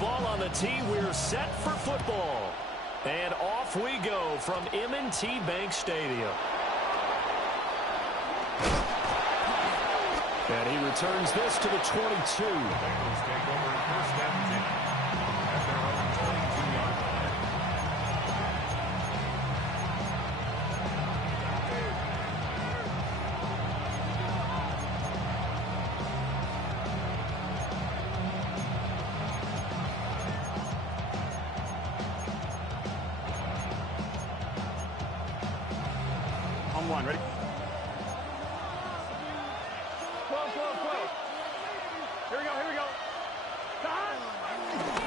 ball on the tee. We're set for football. And off we go from M&T Bank Stadium. And he returns this to the 22. Bengals take over first and 10 at their own 22-yard line. On one, ready?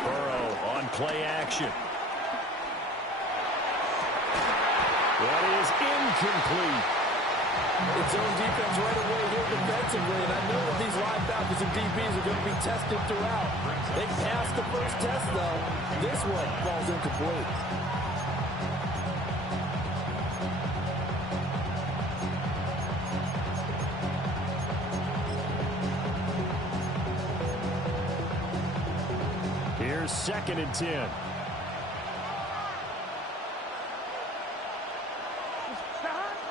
Burrow on play action. That is incomplete. It's zone defense right away here defensively, and I know that these linebackers and DBs are going to be tested throughout. They passed the first test, though. This one falls incomplete. Here's 2nd and 10.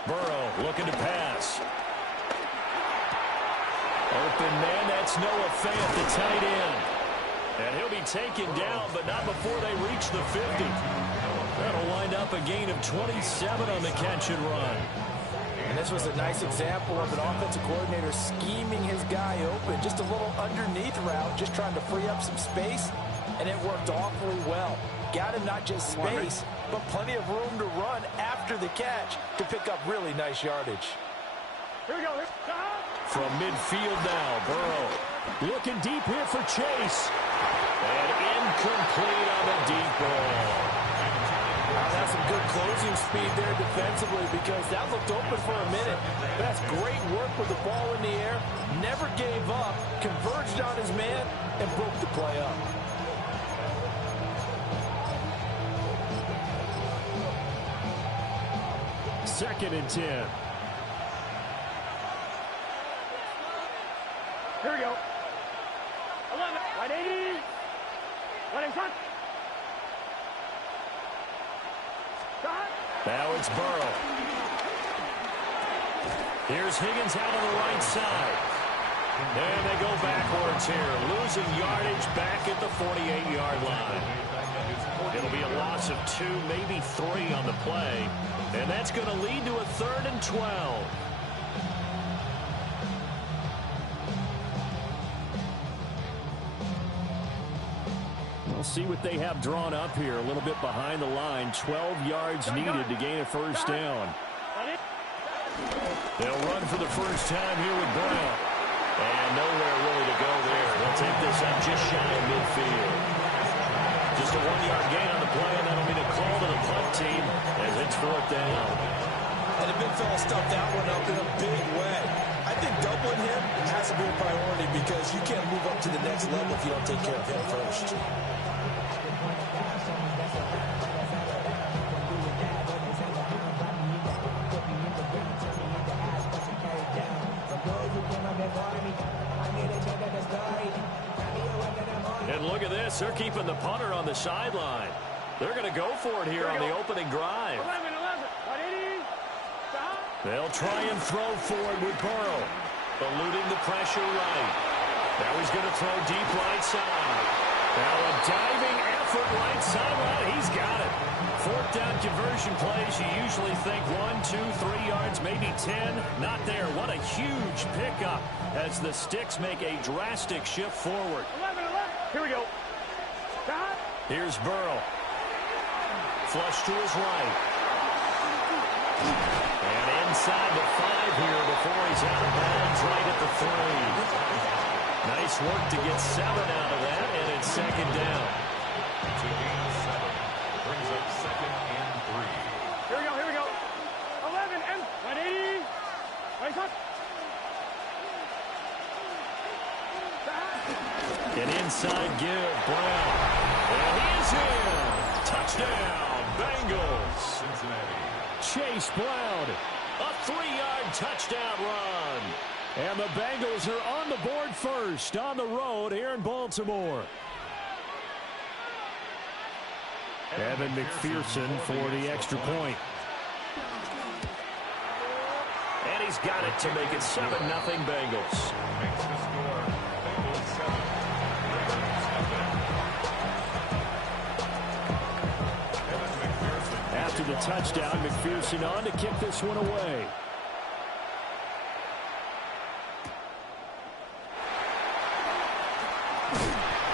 Burrow looking to pass. Open man, that's Noah Fant, the tight end. And he'll be taken down, but not before they reach the 50. That'll wind up a gain of 27 on the catch and run. And this was a nice example of an offensive coordinator scheming his guy open. Just a little underneath route, just trying to free up some space, and it worked awfully well. Got him not just space, but plenty of room to run after the catch to pick up really nice yardage. Here we go. From midfield now, Burrow looking deep here for Chase. And incomplete on the deep ball. That's some good closing speed there defensively because that looked open for a minute. That's great work with the ball in the air. Never gave up, converged on his man, and broke the play up. Second and 10. Here we go. 11. 180. Let him front. Now it's Burrow. Here's Higgins out on the right side. And they go backwards here, losing yardage back at the 48-yard line. It'll be a loss of 2, maybe 3 on the play. And that's going to lead to a 3rd and 12. We'll see what they have drawn up here. A little bit behind the line. 12 yards needed to gain a first down. They'll run for the first time here with Brown. And nowhere really to go there. They'll take this up just shy of midfield. Just a 1-yard gain on the play, and that'll be the call to the punt team as it's 4th down. And the big fella stuffed that one up in a big way. I think doubling him has to be a priority because you can't move up to the next level if you don't take care of him first. And look at this. They're keeping the punter on the sideline. They're going to go for it here on the opening drive. 11. 180. Stop. They'll try and throw forward with Burrow. Eluding the pressure right. Now he's going to throw deep right side. Now a diving effort right sideline. He's got it. 4th down conversion plays. You usually think 1, 2, 3 yards, maybe 10. Not there. What a huge pickup as the Sticks make a drastic shift forward. 11. Here we go. Stop. Here's Burrow. Flush to his right. And inside the 5 here before he's out of bounds right at the 3. Nice work to get 7 out of that, and it's 2nd down. To gain 7. Brings up 2nd and 3. Here we go. 11 and 180. Right foot. An inside give, Brown. And he is in. Touchdown, Bengals. Cincinnati. Chase Brown, a 3-yard touchdown run. And the Bengals are on the board first on the road here in Baltimore. Evan McPherson for the extra point. And he's got it to make it 7-0 Bengals. Makes the score. Bengals 7. Evan McPherson. After the touchdown, McPherson on to kick this one away.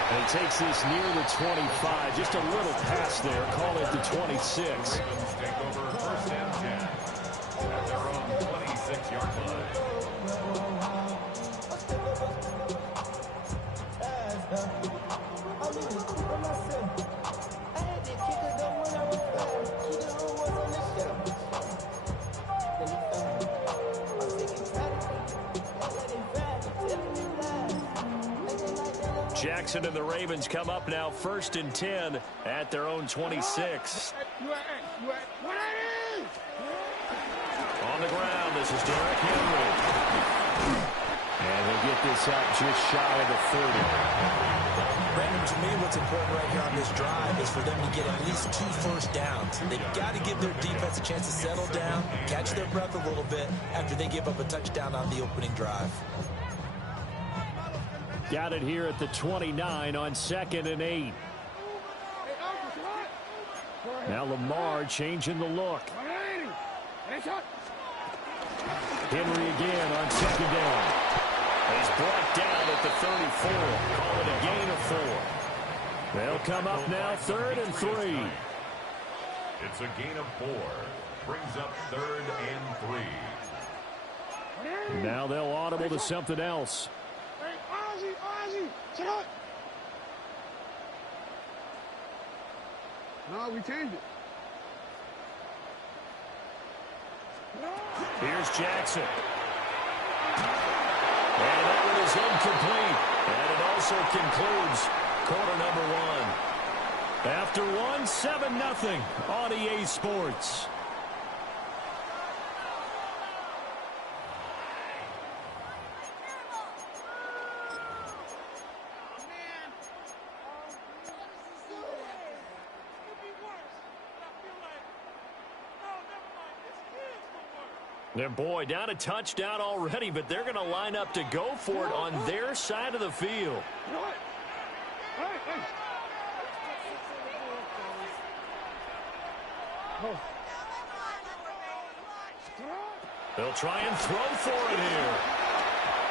And he takes this near the 25. Just a little pass there. Call it the 26. Ravens take over first and 10 at their own 26-yard line. Jackson and the Ravens come up now first and 10 at their own 26. On the ground, this is Derrick Henry. And he'll get this up just shy of the 30. Brandon, to me, what's important right here on this drive is for them to get at least 2 first downs. They've got to give their defense a chance to settle down, catch their breath a little bit after they give up a touchdown on the opening drive. Got it here at the 29 on 2nd and 8. Now Lamar changing the look. Henry again on 2nd down. He's brought down at the 34. Call it a gain of 4. They'll come up now 3rd and 3. It's a gain of 4. Brings up 3rd and 3. Now they'll audible to something else. No, we changed it. Here's Jackson. And that one is incomplete. And it also concludes quarter number 1. After 1, 7-0 on EA Sports. And boy, down a touchdown already, but they're going to line up to go for it on their side of the field. They'll try and throw for it here.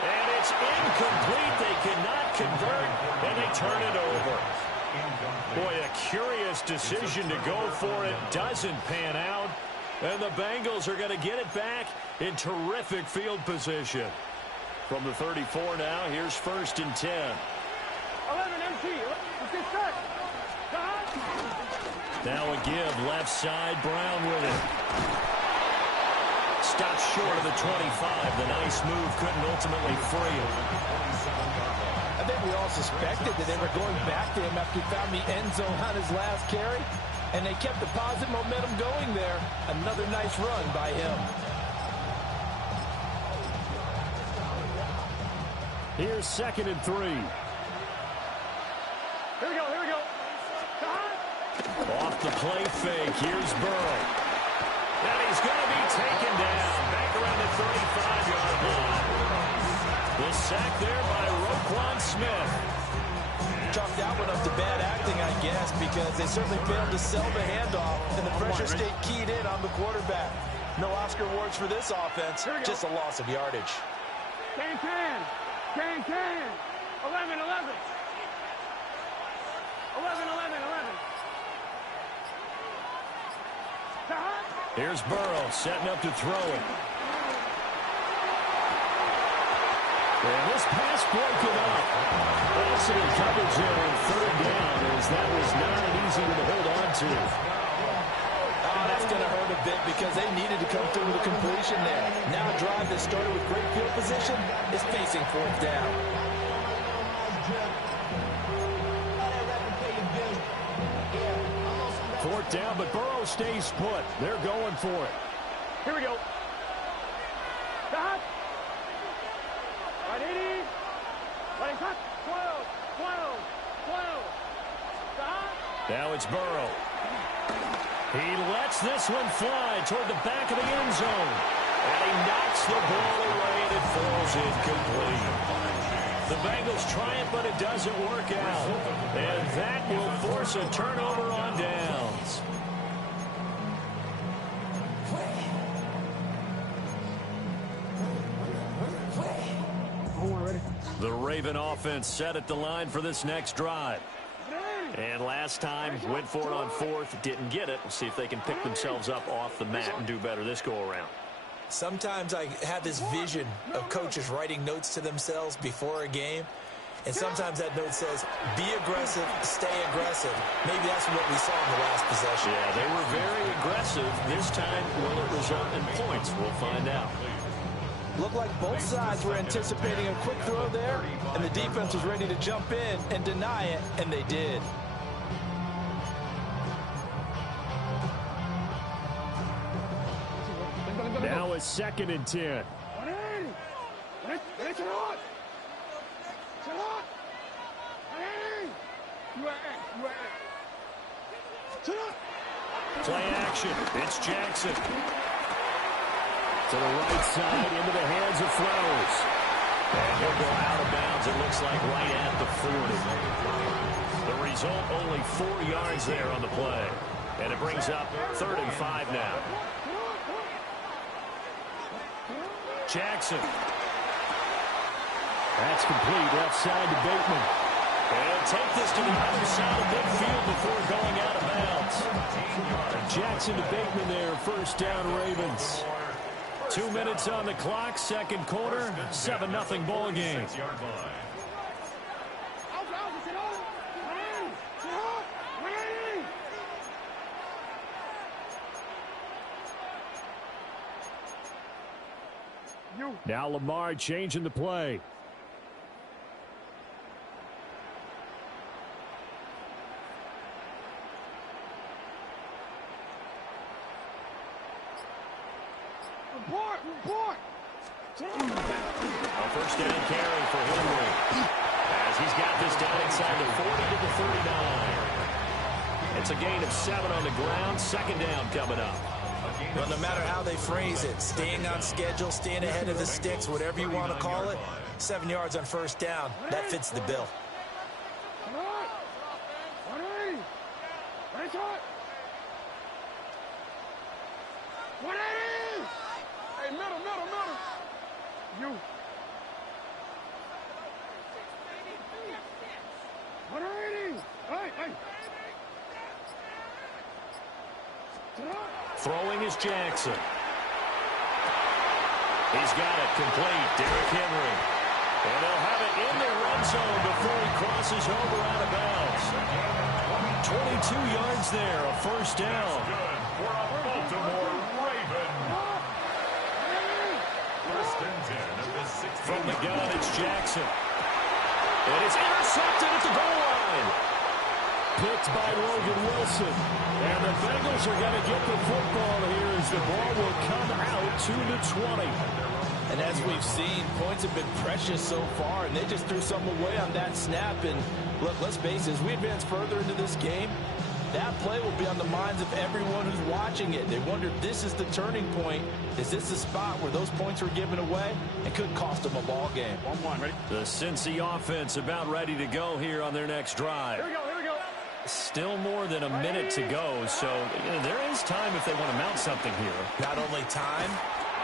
And it's incomplete. They cannot convert, and they turn it over. Boy, a curious decision to go for it. Doesn't pan out. And the Bengals are going to get it back in terrific field position. From the 34 now, here's 1st and 10. 11 MT. Let's get Now a give, left side, Brown with it. Stopped short of the 25. The nice move couldn't ultimately free him. I think we all suspected that they were going back to him after he found the end zone on his last carry. And they kept the positive momentum going there. Another nice run by him. Here's 2nd and 3. Here we go, here we go. Off the play fake, here's Burrow. And he's going to be taken down. Back around the 35-yard line. The sack there by Roquan Smith. Chalked that one up to bad acting, I guess, because they certainly failed to sell the handoff, and the pressure stayed keyed in on the quarterback. No Oscar awards for this offense, just a loss of yardage. 10, 10, 10, 10, 11, 11, 11, 11. Here's Burrow setting up to throw it. And this pass broken up. Excellent coverage there on 3rd down, as that was not an easy one to hold on to. Oh, that's going to hurt a bit because they needed to come through with a completion there. Now a drive that started with great field position is facing 4th down. Fourth down, but Burrow stays put. They're going for it. Here we go. Stop. Right, 80. Right, cut. 12, 12, 12. Stop. Now it's Burrow. He lets this one fly toward the back of the end zone. And he knocks the ball away, and it falls incomplete. The Bengals try it, but it doesn't work out. And that will force a turnover on downs. The Raven offense set at the line for this next drive. And last time, went for it on fourth, didn't get it. We'll see if they can pick themselves up off the mat and do better this go-around. Sometimes I have this vision of coaches writing notes to themselves before a game. And sometimes that note says, be aggressive, stay aggressive. Maybe that's what we saw in the last possession. Yeah, they were very aggressive. This time, will it result in points? We'll find out. Looked like both sides were anticipating a quick throw there, and the defense was ready to jump in and deny it, and they did. Now a 2nd and 10. Play action. It's Jackson. To the right side, into the hands of Flowers. And he'll go out of bounds, it looks like, right at the 40. The result, only 4 yards there on the play. And it brings up 3rd and 5 now. Jackson. That's complete, left side to Bateman. And he'll take this to the other side of midfield before going out of bounds. Jackson to Bateman there, first down Ravens. 2 minutes on the clock, second quarter, 7-0 ball game. Now Lamar changing the play. Report! A first down carry for Henry. As he's got this down inside the 40 to the 39. It's a gain of 7 on the ground. Second down coming up. Well, no matter how they phrase it, staying on schedule, staying ahead of the sticks, whatever you want to call it, 7 yards on first down, that fits the bill. Throwing is Jackson. He's got it complete. Derrick Henry. And they'll have it in their red zone before he crosses over out of bounds. 22 yards there, a first down. For a Baltimore Raven. First and 10 at the 16. From the gun, it's Jackson. And it's intercepted at the goal line. Picked by Logan Wilson. And the Bengals are going to get the football here as the ball will come out to the 20. And as we've seen, points have been precious so far, and they just threw some away on that snap. And look, let's face it, as we advance further into this game, that play will be on the minds of everyone who's watching it. They wonder, this is the turning point. Is this the spot where those points were given away? It could cost them a ball game. 1-1, ready? The Cincy offense about ready to go here on their next drive. Here we go. Still more than a minute to go, so there is time if they want to mount something here. Not only time,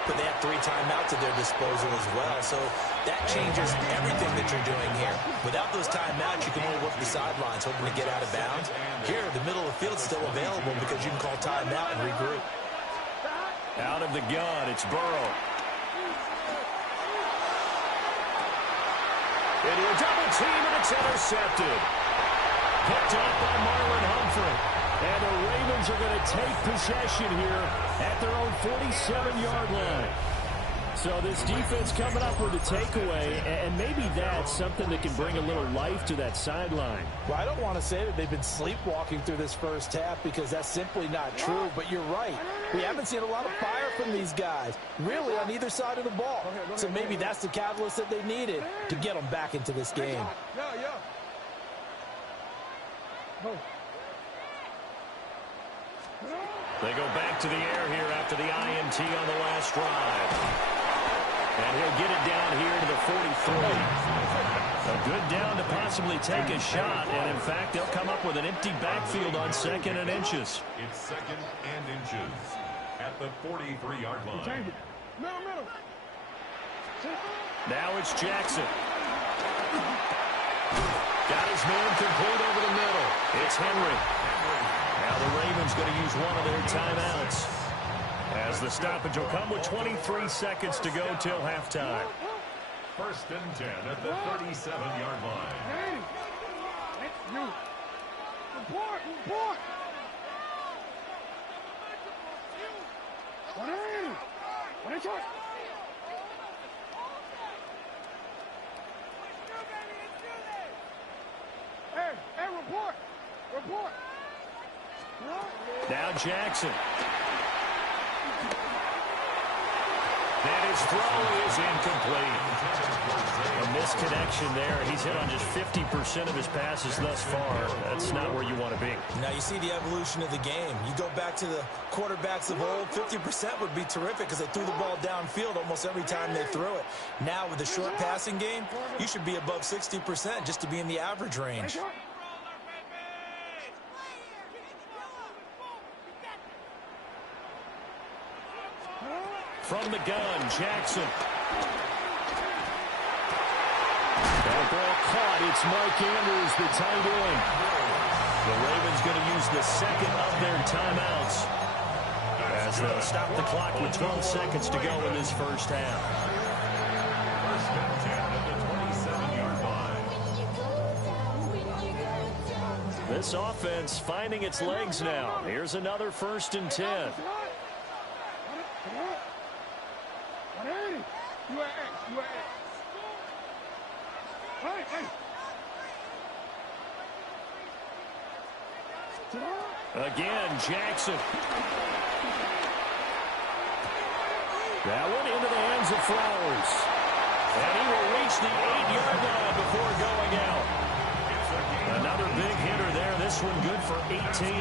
but they have 3 timeouts at their disposal as well. So that changes everything that you're doing here. Without those timeouts, you can only work the sidelines, hoping to get out of bounds. Here, the middle of the field's still available because you can call timeout and regroup. Out of the gun, it's Burrow. Into a double team, and it's intercepted. Picked up by Marlon Humphrey. And the Ravens are going to take possession here at their own 47-yard line. So this defense coming up with a takeaway, and maybe that's something that can bring a little life to that sideline. Well, I don't want to say that they've been sleepwalking through this first half because that's simply not true, but you're right. We haven't seen a lot of fire from these guys, really on either side of the ball. So maybe that's the catalyst that they needed to get them back into this game. Go. They go back to the air here after the INT on the last drive. And he'll get it down here to the 43. A good down to possibly take a shot. And, in fact, they'll come up with an empty backfield on 2nd and inches. It's 2nd and inches at the 43-yard line. Middle. Now it's Jackson. Got his man complete over the middle. It's Henry. Now the Ravens going to use one of their timeouts, as the stoppage will come with 23 seconds to go till halftime. 1st and 10 at the 37-yard line. Report. 180. Hey, report. Now Jackson. And his throw is incomplete. A misconnection there. He's hit on just 50% of his passes thus far. That's not where you want to be. Now you see the evolution of the game. You go back to the quarterbacks of old, 50% would be terrific because they threw the ball downfield almost every time they threw it. Now with the short passing game, you should be above 60% just to be in the average range. From the gun, Jackson. That ball caught. It's Mike Andrews, the tight end. The Ravens going to use the 2nd of their timeouts, as they'll stop the clock with 12 seconds to go in this first half. 1st and 10 at the 27-yard line. This offense finding its legs now. Here's another 1st and 10. Again, Jackson. That one into the hands of Flowers. And he will reach the 8-yard line before going out. Another big hitter there. This one good for 18.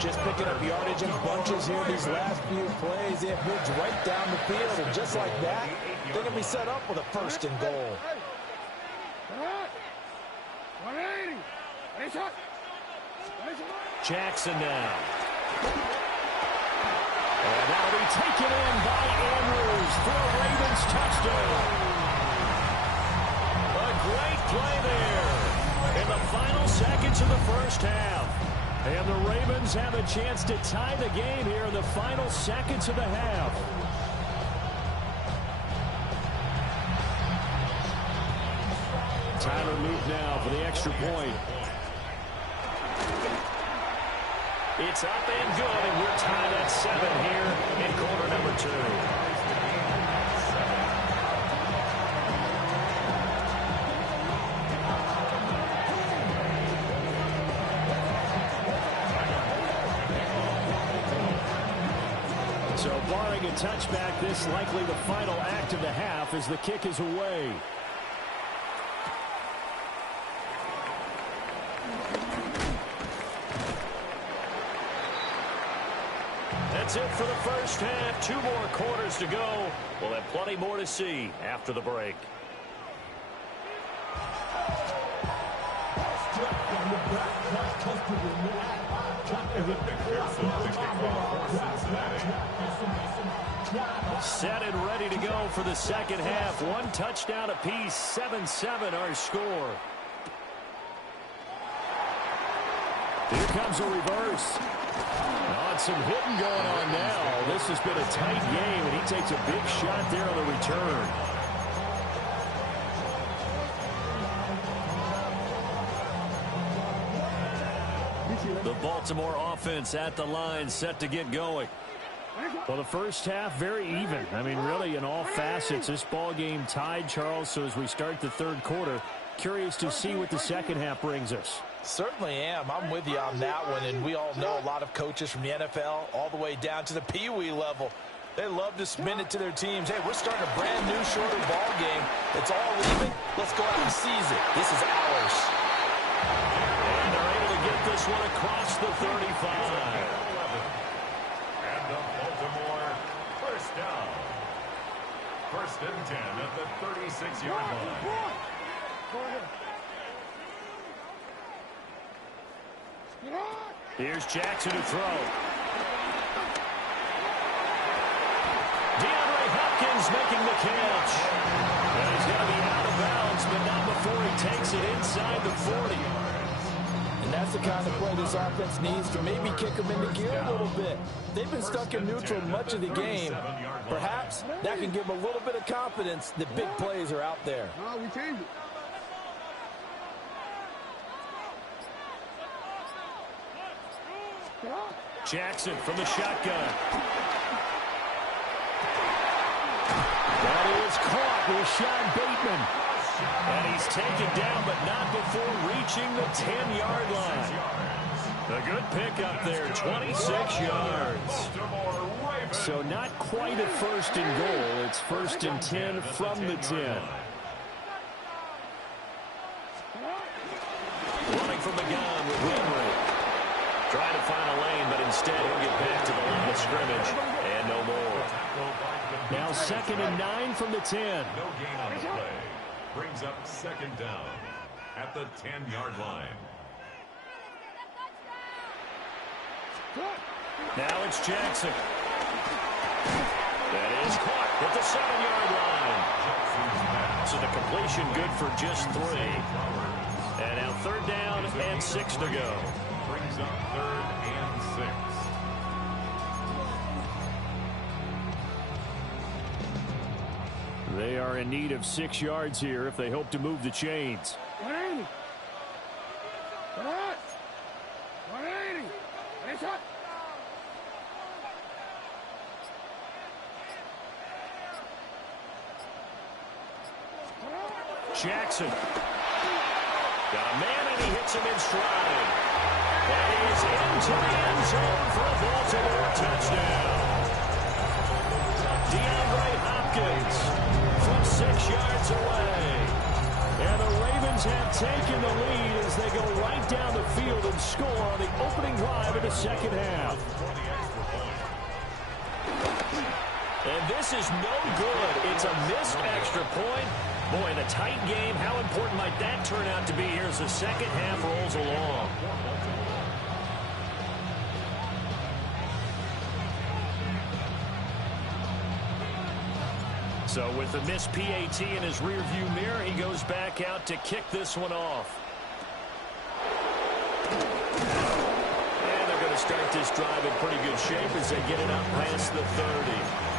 Just picking up yardage in bunches here these last few plays. They have moved right down the field, and just like that, they're going to be set up with a 1st and goal. 180. Jackson now. And that'll be taken in by Andrews for a Ravens touchdown. A great play there in the final seconds of the first half. And the Ravens have a chance to tie the game here in the final seconds of the half. Tyler Luke now for the extra point. It's up and good, and we're tied at 7 here in quarter number 2. So barring a touchback, this likely the final act of the half as the kick is away. That's it for the first half. 2 more quarters to go. We'll have plenty more to see after the break. Set and ready to go for the second half. 1 touchdown apiece. 7-7 our score. Here comes a reverse. Some hitting going on now. This has been a tight game, and he takes a big shot there on the return. The Baltimore offense at the line, set to get going. Well, the first half, very even. I mean, really, in all facets, this ball game tied, Charles. So as we start the 3rd quarter, curious to see what the second half brings us. Certainly am. I'm with you on that one, and we all know a lot of coaches from the NFL all the way down to the Pee-wee level. They love to spin it to their teams. Hey, we're starting a brand new, shorter ball game. It's all even. Let's go out and seize it. This is ours. And they're able to get this one across the 35. First and 10 at the 36-yard line. Here's Jackson to throw. DeAndre Hopkins making the catch. And he's going to be out of bounds, but not before he takes it inside the 40. And that's the kind of play this offense needs to maybe kick them into gear a little bit. They've been stuck in neutral much of the game. Perhaps that can give them a little bit of confidence that big plays are out there. We changed it. Jackson from the shotgun. That is caught with Sean Bateman. And he's taken down, but not before reaching the 10-yard line. A good pick up there, 26 yards. So not quite a first and goal. It's first and 10 from the 10. Running from the gun with Henry. Trying to find a lane, but instead he'll get back to the line of scrimmage. And no more. Now second and 9 from the 10. No gain on the play. Brings up second down at the 10-yard line. Now it's Jackson. That is caught at the 7-yard line. So the completion good for just 3. And now third down and 6 to go. Brings up third and 6. They are in need of 6 yards here if they hope to move the chains. 180. 180. Nice shot. Jackson. Got a man and he hits him in stride. That is into the end zone for a Baltimore touchdown. DeAndre Hopkins from 6 yards away. And the Ravens have taken the lead as they go right down the field and score on the opening drive of the second half. And this is no good. It's a missed extra point. Boy, in a tight game, how important might that turn out to be here as the second half rolls along? So with the missed PAT in his rearview mirror, he goes back out to kick this one off. And they're going to start this drive in pretty good shape as they get it up past the 30.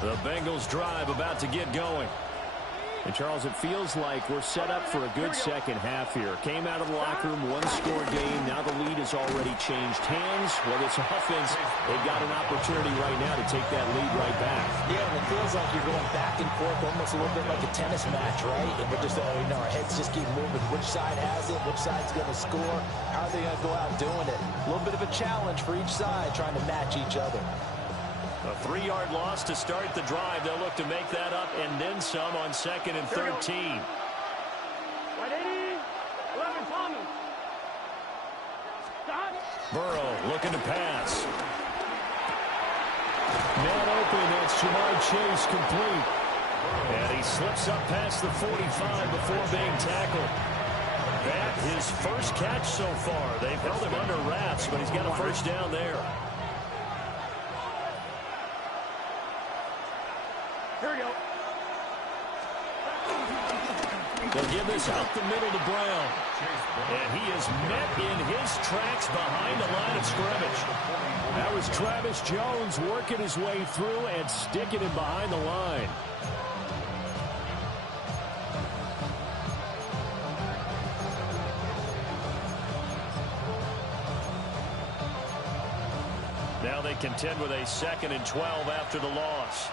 The Bengals drive about to get going. And, Charles, it feels like we're set up for a good second half here. Came out of the locker room, one-score game. Now the lead has already changed hands. Well, this offense, they've got an opportunity right now to take that lead right back. Yeah, and it feels like you're going back and forth almost a little bit like a tennis match, right? And we're just, our heads just keep moving. Which side has it? Which side's going to score? How are they going to go out doing it? A little bit of a challenge for each side, trying to match each other. A 3-yard loss to start the drive. They'll look to make that up and then some on second and 13. 180. 11 Palmer. Stop. Burrow looking to pass. Man open. That's Jamar Chase complete. And he slips up past the 45 before being tackled. That his first catch so far. They've held him under wraps, but he's got a first down there. Here we go. They'll give this out the middle to Brown. And he is met in his tracks behind the line of scrimmage. That was Travis Jones working his way through and sticking him behind the line. Now they contend with a 2nd and 12 after the loss.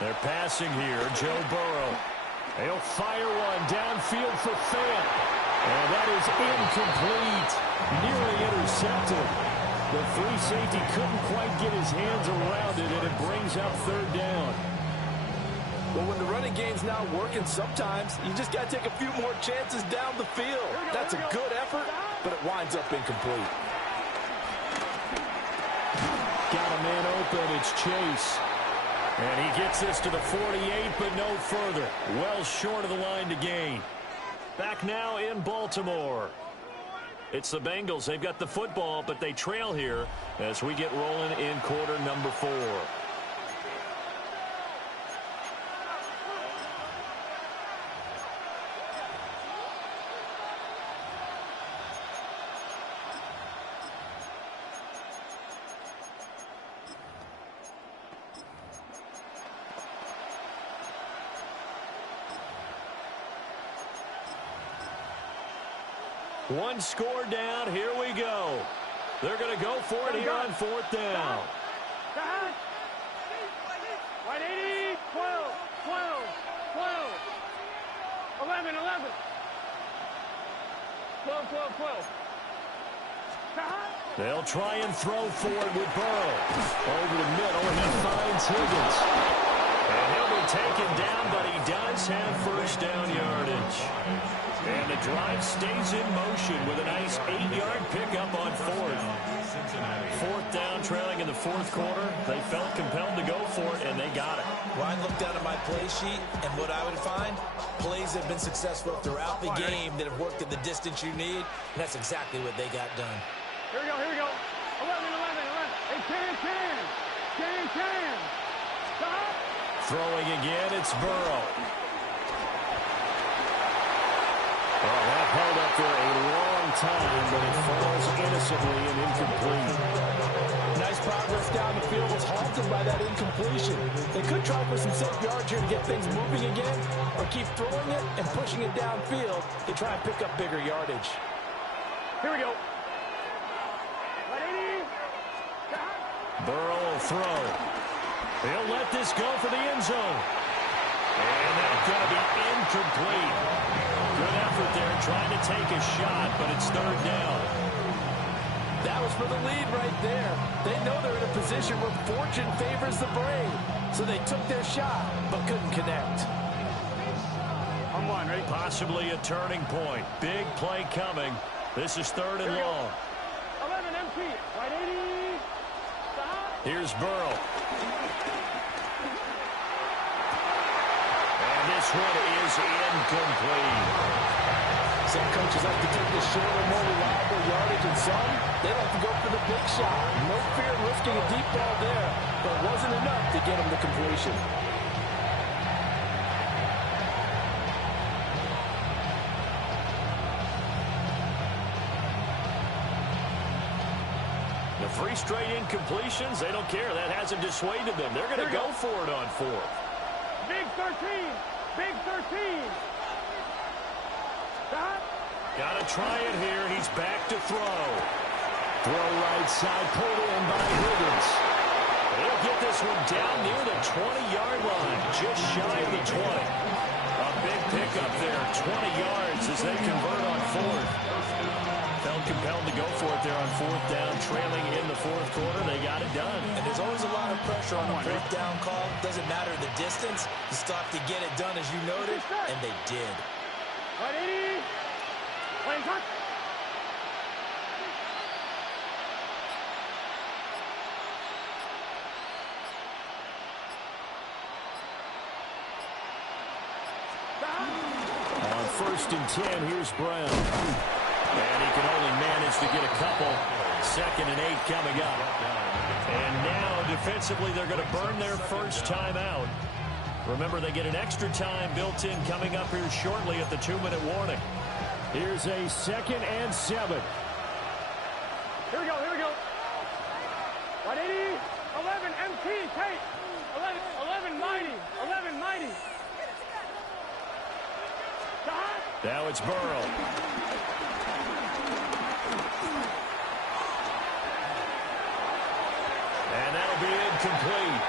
They're passing here. Joe Burrow. He'll fire one downfield for Fant. And that is incomplete. Nearly intercepted. The free safety couldn't quite get his hands around it, and it brings up third down. Well, when the running game's not working, sometimes you just got to take a few more chances down the field. That's a good effort, but it winds up incomplete. Got a man open. It's Chase. And he gets this to the 48, but no further. Well short of the line to gain. Back now in Baltimore. It's the Bengals. They've got the football, but they trail here as we get rolling in quarter number 4. One score down. Here we go. They're going to go for it here on fourth down. Right 80, 12, 12, 12, 11, 11. 12, 12, 12. They'll try and throw for it with Burrow. Over the middle, he finds Higgins. And he'll be taken down, but he does have first down yardage. And the drive stays in motion with a nice 8-yard pickup on fourth. Fourth down, trailing in the fourth quarter. They felt compelled to go for it, and they got it. Well, I looked down at my play sheet, and what I would find, plays have been successful throughout the game that have worked at the distance you need, and that's exactly what they got done. Here we go, here we go. 11, 11, 11. Hey, 10, 10. 10, 10. Stop. Throwing again, it's Burrow. Well, that held up for a long time, but it falls innocently and incomplete. Nice progress down the field was halted by that incompletion. They could try for some safe yards here to get things moving again, or keep throwing it and pushing it downfield to try and pick up bigger yardage. Here we go. Burrow will throw. He'll let this go for the end zone. And that's going to be incomplete. Good effort there trying to take a shot, but it's third down. That was for the lead right there. They know they're in a position where fortune favors the brave. So they took their shot, but couldn't connect. I'm one, ready? Possibly a turning point. Big play coming. This is third and long. 11 MT, right 80. Stop. Here's Burrow. And this one is incomplete. Some coaches like to take the shorter, more reliable yardage, and some, they like to go for the big shot. No fear of risking a deep ball there, but it wasn't enough to get him the completion. The 3 straight incompletions, they don't care. That hasn't dissuaded them. They're going to go for it on fourth. Big 13. Big 13. Stop. Got to try it here. He's back to throw. Throw right side, pulled in by Higgins. He'll get this one down near the 20-yard line, just shy of the 20. A big pickup there, 20 yards as they convert on fourth. Felt compelled to go for it there on fourth down, trailing in the fourth quarter. They got it done. And there's always a lot of pressure on a fourth down call. Doesn't matter the distance. You stop to get it done, as you noted, and they did. Right 80. Playing touch. On first and 10, here's Brown. And he can only manage to get a couple. Second and 8 coming up. And now, defensively, they're going to burn their first time out. Remember, they get an extra time built in coming up here shortly at the 2-minute warning. Here's a 2nd and 7. Here we go, here we go. 180, 11, MT, Tate. 11, mighty, 11, mighty. Stop. Now it's Burrow. And that'll be incomplete.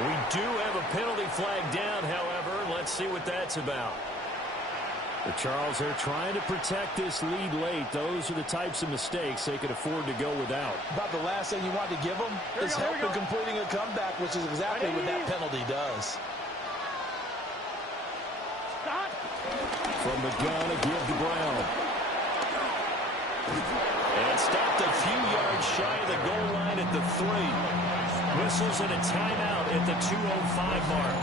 We do have a penalty flag down, however. Let's see what that's about. Charles, they're trying to protect this lead late. Those are the types of mistakes they could afford to go without. About the last thing you want to give them is help in completing a comeback, which is exactly what that penalty does. Stop. From the gun, a give to Brown. And stopped a few yards shy of the goal line at the 3. Whistles and a timeout at the 2:05 mark.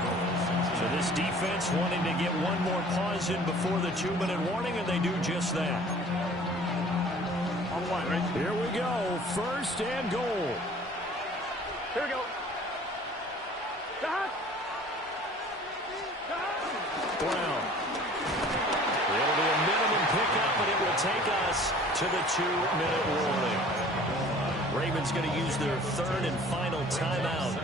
So this defense wanting to get one more pause in before the 2-minute warning, and they do just that. On the line, right? Here we go. First and goal. Here we go. Stop. Brown. It'll be a minimum pickup, but it will take us to the 2-minute warning. Ravens going to use their third and final timeout.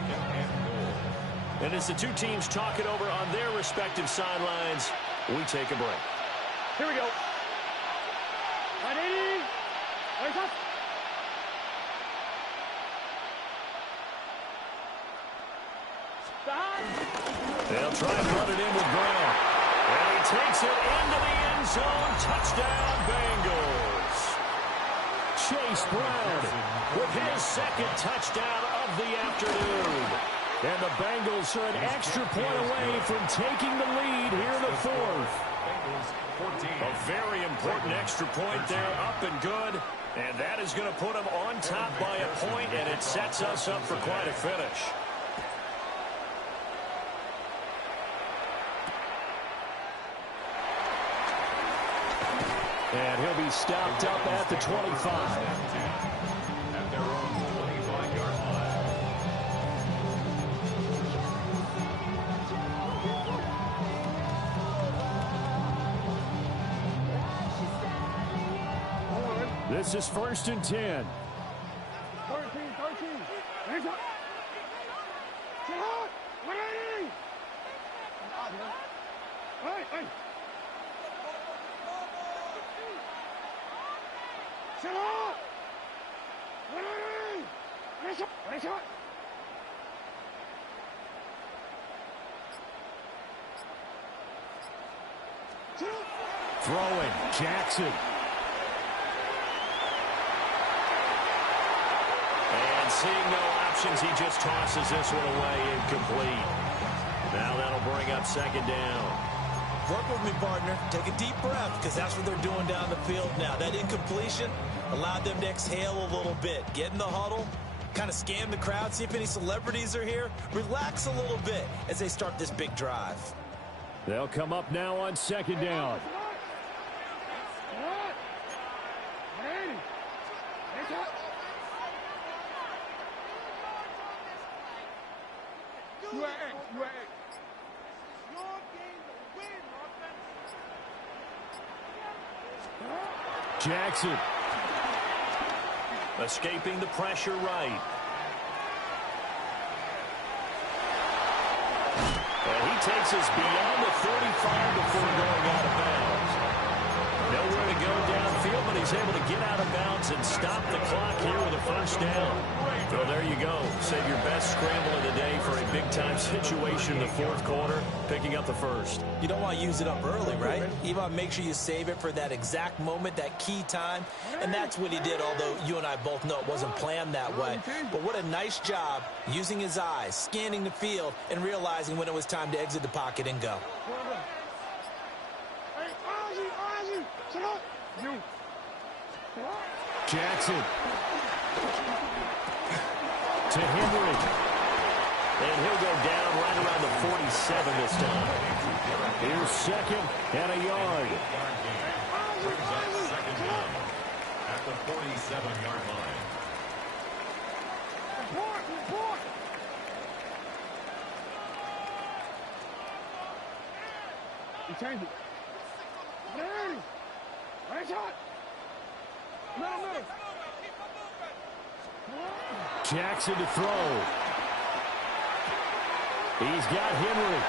And as the two teams talk it over on their respective sidelines, we take a break. Here we go. 180. Wait up. Stop. They'll try and run it in with Brown. And he takes it into the end zone. Touchdown, Bengals. Chase Brown with his second touchdown of the afternoon. And the Bengals are an extra point away from taking the lead here in the fourth. A very important extra point there, up and good. And that is going to put them on top by a point, and it sets us up for quite a finish. And he'll be stopped up at the 25. At their own 25-yard line. This is 1st and 10. 13. Hands up. Sit out. 180. Hey. Sit out. 180. Nice shot. Sit out. Throwing, Jackson. And seeing no options, he just tosses this one away, incomplete. Now that'll bring up second down. Work with me, partner. Take a deep breath, because that's what they're doing down the field now. That incompletion allowed them to exhale a little bit. Get in the huddle, kind of scan the crowd, see if any celebrities are here. Relax a little bit as they start this big drive. They'll come up now on second down. Jackson. Escaping the pressure right. And he takes us beyond the 45 before going out of bounds. Nowhere to go downfield, but he's able to get out of bounds and stop the clock here with a first down. So there you go. Save your best scramble of the day for a big-time situation in the fourth quarter, picking up the first. You don't want to use it up early, right? You want to make sure you save it for that exact moment, that key time. And that's what he did, although you and I both know it wasn't planned that way. But what a nice job using his eyes, scanning the field, and realizing when it was time to exit the pocket and go. Jackson. To Henry. And he'll go down right around the 47 this time. Here's second and a yard. Second down at the 47-yard line. You change it. Nice shot. No. Jackson to throw. He's got Henry.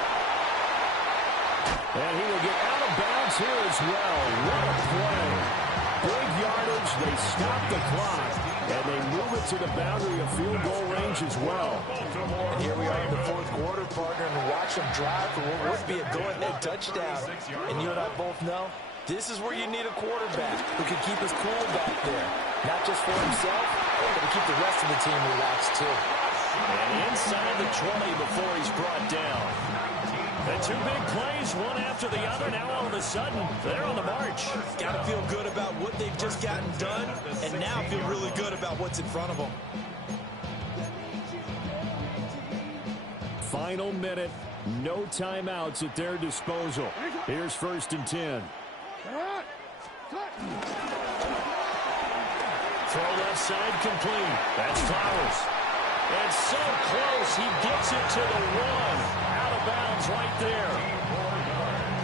And he will get out of bounds here as well. What a play. Big yardage. They stop the clock. And they move it to the boundary of field goal range as well. And here we are in the fourth quarter, partner, and watch them drive for what would be a go-ahead touchdown. And you and I both know this is where you need a quarterback who can keep his cool back there. Not just for himself, but to keep the rest of the team relaxed too. And inside the 20 before he's brought down. And two big plays, one after the other. Now all of a sudden, they're on the march. Got to feel good about what they've just gotten done, and now feel really good about what's in front of them. Final minute, no timeouts at their disposal. Here's 1st and 10. Throw left side complete. That's Flowers. And so close, he gets it to the 1. Out of bounds right there.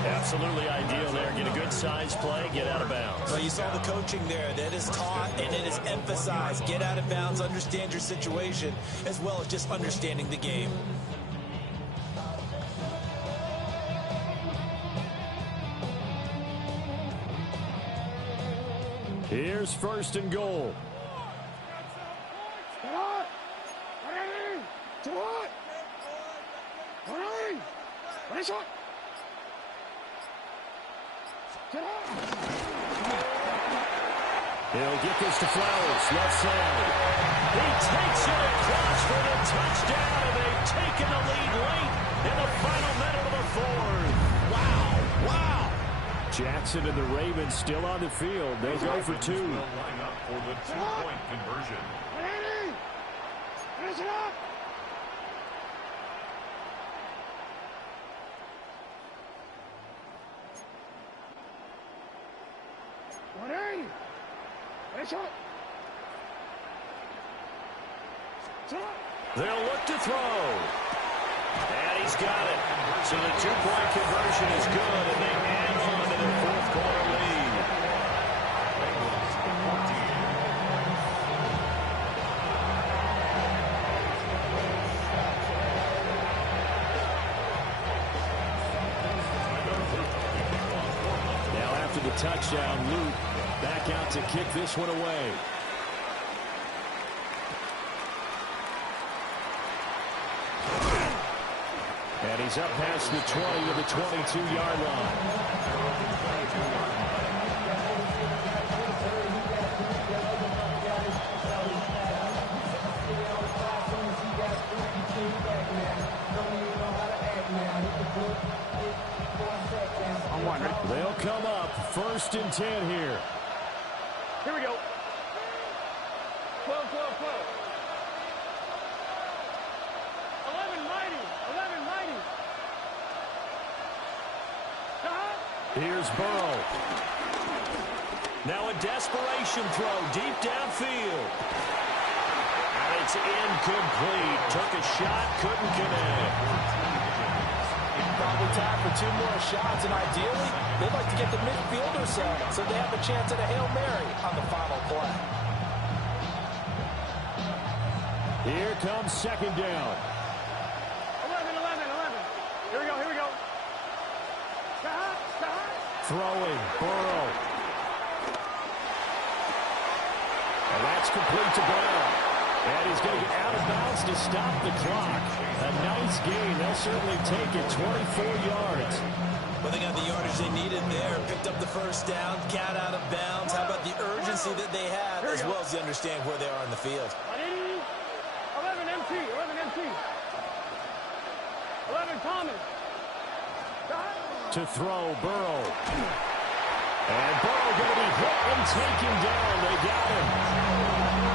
Absolutely ideal there. Get a good size play, get out of bounds. Well, you saw the coaching there. That is taught and it is emphasized. Get out of bounds, understand your situation, as well as just understanding the game. Here's 1st and goal. He'll get this to Flowers, left side. He takes it across for the touchdown, and they've taken the lead late in the final minute of the fourth. Wow. Jackson and the Ravens still on the field. They go for 2. Will line up for the 2-point conversion. Finish it up! They'll look to throw. And he's got it. So the 2-point conversion is good, and they add on to their fourth quarter lead. Now after the touchdown, Luke back out to kick this one away. And he's up past the 20 to the 22-yard line. They'll come up 1st and 10 here. Here we go. 12. 11 mighty. Here's Burrow. Now a desperation throw deep downfield. And it's incomplete. Took a shot, couldn't connect. Probably time for 2 more shots, and ideally, they'd like to get the midfielder so they have a chance at a Hail Mary on the final play. Here comes 2nd down. 11. Here we go. Throwing, Burrow. And that's complete to Brown. And he's going to get out of bounds to stop the clock. A nice gain. They'll certainly take it, 24 yards. Well, they got the yardage they needed there. Picked up the 1st down, got out of bounds. How about the urgency that they have, as well as they understand where they are in the field? 11 MT. 11 Thomas. To throw, Burrow. And Burrow going to be hit and taken down. They got him.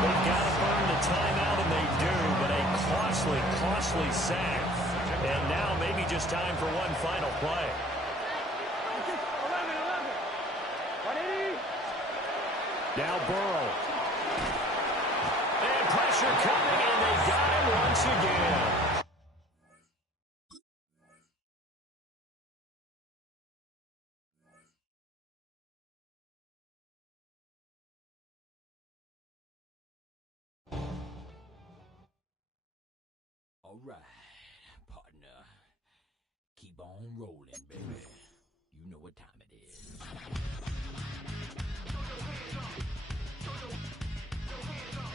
They've got to burn the timeout, and they do, but a costly sack. And now maybe just time for one final play. 11. Now Burrow. And pressure coming, and they got him once again. All right, partner. Keep on rolling, baby. You know what time it is.